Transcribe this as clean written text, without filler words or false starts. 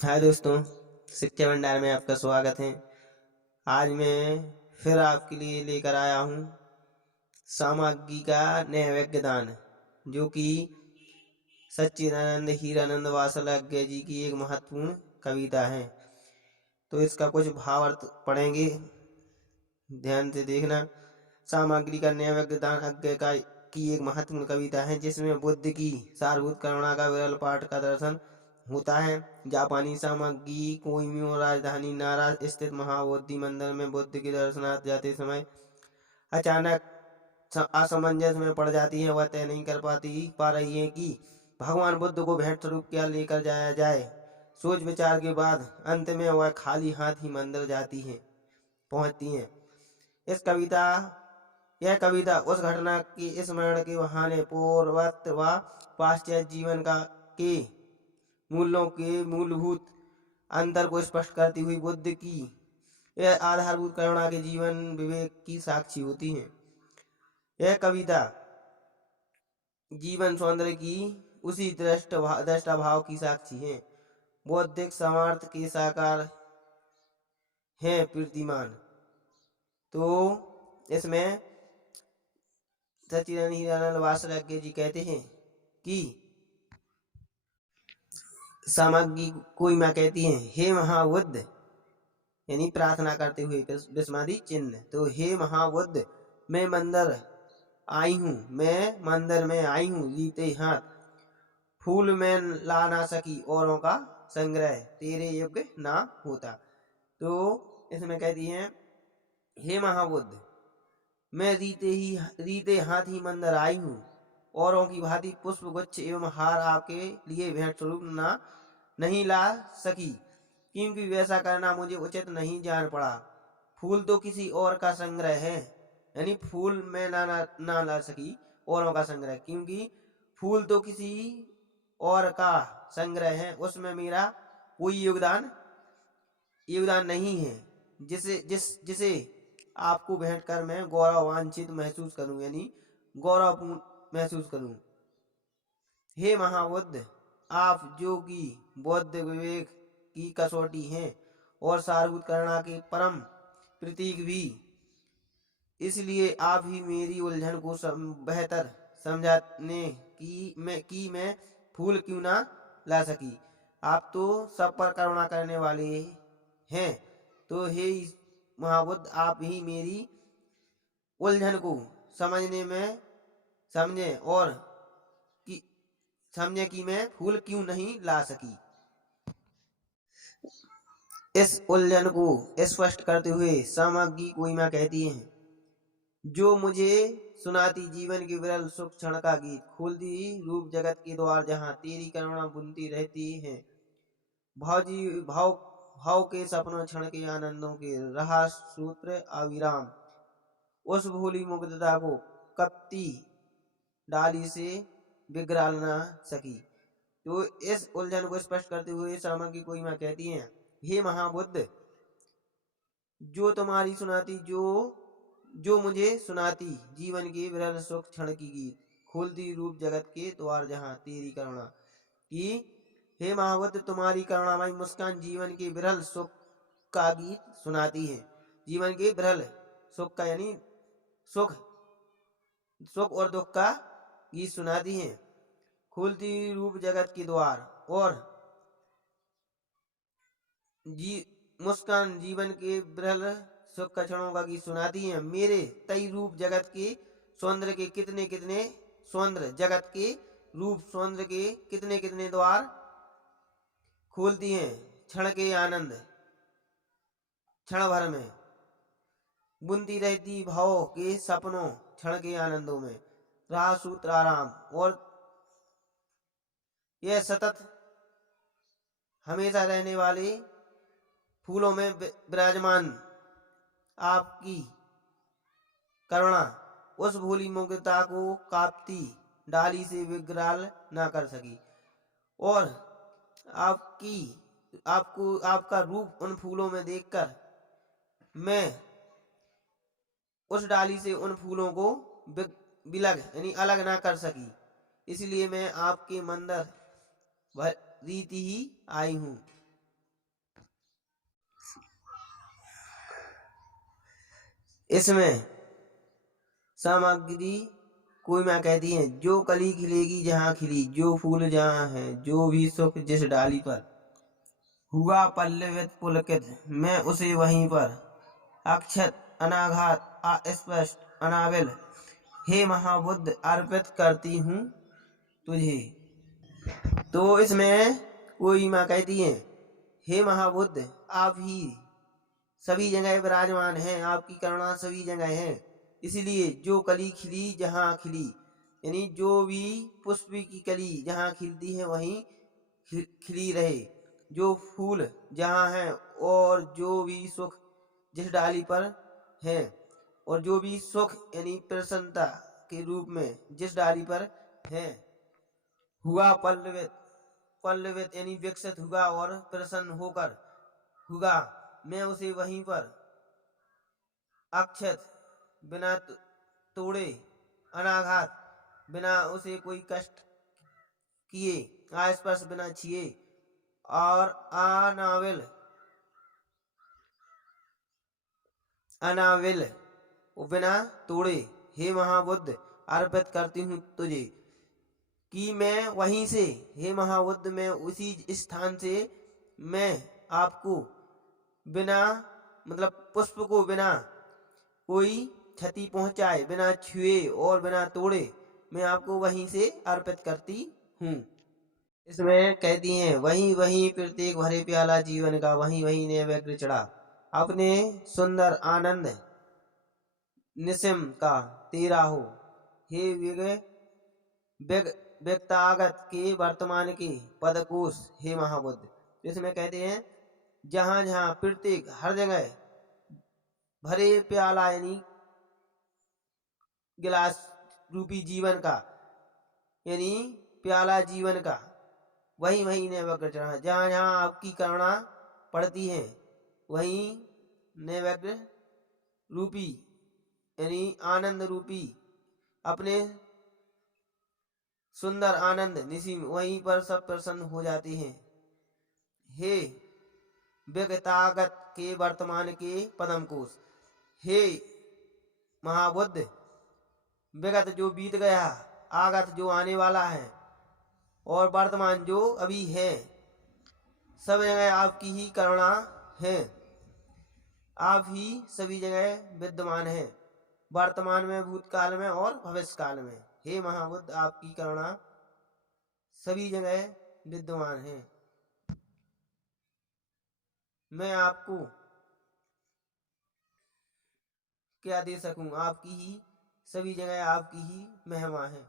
हाय दोस्तों, शिक्षा भंडार में आपका स्वागत है। आज मैं फिर आपके लिए लेकर आया हूँ सामग्री का नैवेद्य दान, जो कि सच्चिदानंद हीरानंद वात्सल्य जी की एक महत्वपूर्ण कविता है। तो इसका कुछ भावार्थ पढ़ेंगे, ध्यान से देखना। सामग्री का नैवेद्य दान अज्ञ का की एक महत्वपूर्ण कविता है, जिसमें बुद्ध की सारभूत करुणा का विरल पाठ का दर्शन होता है। जापानी सामग्री कोहिमा राजधानी नारा स्थित महाबोधि मंदिर में बुद्ध के दर्शनार्थ जाते समय अचानक असमंजस में पड़ जाती है। वह तय नहीं कर पा रही है कि भगवान बुद्ध को भेंट स्वरूप क्या लेकर जाया जाए। सोच विचार के बाद अंत में वह खाली हाथ ही मंदिर पहुंचती हैं। यह कविता उस घटना के स्मरण के बहाने पूर्वोत्तर व पाश्चात्य जीवन के मूल्यों के मूलभूत अंतर को स्पष्ट करती हुई बुद्ध की यह आधारभूत करुणा के जीवन विवेक की साक्षी होती है। यह कविता जीवन सौंदर्य की उसी दृष्टा भाव की साक्षी है। बौद्धिक सामर्थ्य के साकार हैं कीर्तिमान। तो इसमें सच्चिदानंद हीरानंद वात्सल्य जी कहते हैं कि सामग्री कोहिमा कहती है, हे महाबुद्ध, यानी प्रार्थना करते हुए विस्मादी चिन्ह। तो हे महाबुद्ध, मैं मंदिर में आई हूँ रीते हाथ, फूल में ला ना सकी औरों का संग्रह तेरे योग्य ना होता। तो इसमें कहती है, हे महाबुद्ध, मैं रीते हाथ ही मंदिर आई हूँ, औरों की भांति पुष्प गुच्छ एवं हार आपके लिए भेंट स्वरूप नहीं ला सकी, क्योंकि वैसा करना मुझे उचित नहीं जान पड़ा। फूल तो किसी और का संग्रह है, यानी फूल में ना ला सकी औरों का संग्रह, क्योंकि फूल तो किसी और का संग्रह है, उसमें मेरा कोई योगदान नहीं है, जिसे आपको भेंट कर मैं गौरवान्वित महसूस करूं, यानी गौरवपूर्ण महसूस करूं। हे महाबुद्ध, आप जो कि बौद्ध विवेक की कसौटी हैं और सारभूत करुणा के परम प्रतीक भी, इसलिए आप ही मेरी उलझन को बेहतर समझाने की मैं फूल क्यों ना ला सकी। आप तो सब पर करुणा करने वाले हैं। तो हे महाबुद्ध, आप ही मेरी उलझन को समझे कि मैं फूल क्यों नहीं ला सकी। इस उलझन को स्पष्ट करते हुए सामग्री कोहिमा कहती है, जो मुझे सुनाती जीवन के विरल सुख क्षण का गीत, खोलती रूप जगत के द्वार जहाँ तेरी करुणा बुनती रहती है। भाव के सपनों क्षण के आनंदों के रहा सूत्र अविराम, उस भोली मुग्धता को कपती डाली से बिगड़ाल ना सकी। तो इस उलझन को स्पष्ट करते हुए सामग्री कोहिमा कहती है, हे महाबुद्ध, जो मुझे सुनाती जीवन के विरल सुख क्षण की गीत, खोलती रूप जगत के द्वार जहाँ तेरी करुणा की। हे महाबुद्ध, तुम्हारी करुणामय मुस्कान जीवन के विरल सुख का गीत सुनाती है। जीवन के विरल सुख का यानी सुख और दुख का गीत सुनाती है। खोलती रूप जगत के द्वार और मुस्कान जीवन के विरल सुख का क्षणों का गीत सुनाती है। मेरे तई रूप जगत के सौंदर्य के कितने कितने द्वार खोलती हैं। क्षण के आनंद क्षण भर में बुनती रहती भाव के सपनों क्षण के आनंदों में रहा सूत्र आराम, और यह सतत हमेशा रहने वाले फूलों में विराजमान आपकी करुणा उस भोली मुग्धता को कापती डाली से विग्राल ना कर सकी, और आपका रूप उन फूलों में देखकर मैं उस डाली से उन फूलों को यानी अलग ना कर सकी। इसलिए मैं आपके मंदिर रीति ही आई हूँ। इसमें सामग्री कोई माँ कहती है, जो कली खिलेगी जहाँ खिली, जो फूल जहाँ है, जो भी सुख जिस डाली पर, हुआ पल्लवित पुलकित मैं उसे वहीं पर, अक्षत अनाघात अस्पष्ट अनाविल, हे महाबुद्ध अर्पित करती हूँ तुझे। तो इसमें कोई माँ कहती है, हे महाबुद्ध आप ही सभी जगह विराजमान हैं, आपकी करुणा सभी जगह है, इसलिए जो कली खिली जहाँ खिली, यानी जो भी पुष्प की कली जहाँ खिलती है वहीं खिली रहे, जो फूल जहाँ है और जो भी सुख जिस डाली पर है, और जो भी सुख यानी प्रसन्नता के रूप में जिस डाली पर है, हुआ पल्लवित, पल्लवित यानी विकसित हुआ और प्रसन्न होकर हुआ मैं उसे वहीं पर, अक्षत बिना तोड़े, अनाघात बिना उसे कोई कष्ट किए, आसपास बिना छिए, और अनाविल, अनाविल बिना तोड़े, हे महाबुद्ध अर्पित करती हूँ तुझे। कि मैं वहीं से, हे महाबुद्ध मैं उसी स्थान से मैं आपको बिना मतलब पुष्प को बिना कोई क्षति पहुंचाए, बिना छुए और बिना तोड़े मैं आपको वहीं से अर्पित करती हूँ। इसमें कहती हैं, वहीं वहीं प्रत्येक भरे प्याला जीवन का, वहीं वहीं नैवेद्य चढ़ा अपने सुंदर आनंद निसिम का तेरा हो, हे व्यक्तागत के वर्तमान के पदकोश, हे महाबुद्ध। इसमें कहते हैं, जहाँ जहाँ प्रत्येक हर जगह भरे प्याला यानी गिलास रूपी जीवन का, यानी प्याला जीवन का, वहीं वहीं नैवेद्य चढ़ा, जहाँ जहाँ आपकी करुणा पड़ती है वहीं नैवेद्य रूपी यानी आनंद रूपी अपने सुंदर आनंद निसीम वहीं पर सब प्रसन्न हो जाते हैं। हे विगतागत के वर्तमान के पदम कोश, हे महाबुद्ध विगत जो बीत गया, आगत जो आने वाला है, और वर्तमान जो अभी है, सब जगह आपकी ही करुणा है, आप ही सभी जगह विद्यमान हैं, वर्तमान में, भूतकाल में और भविष्य काल में। हे महाबुद्ध आपकी करुणा सभी जगह विद्यमान है। मैं आपको क्या दे सकूं, आपकी ही सभी जगह आपकी ही महिमा है।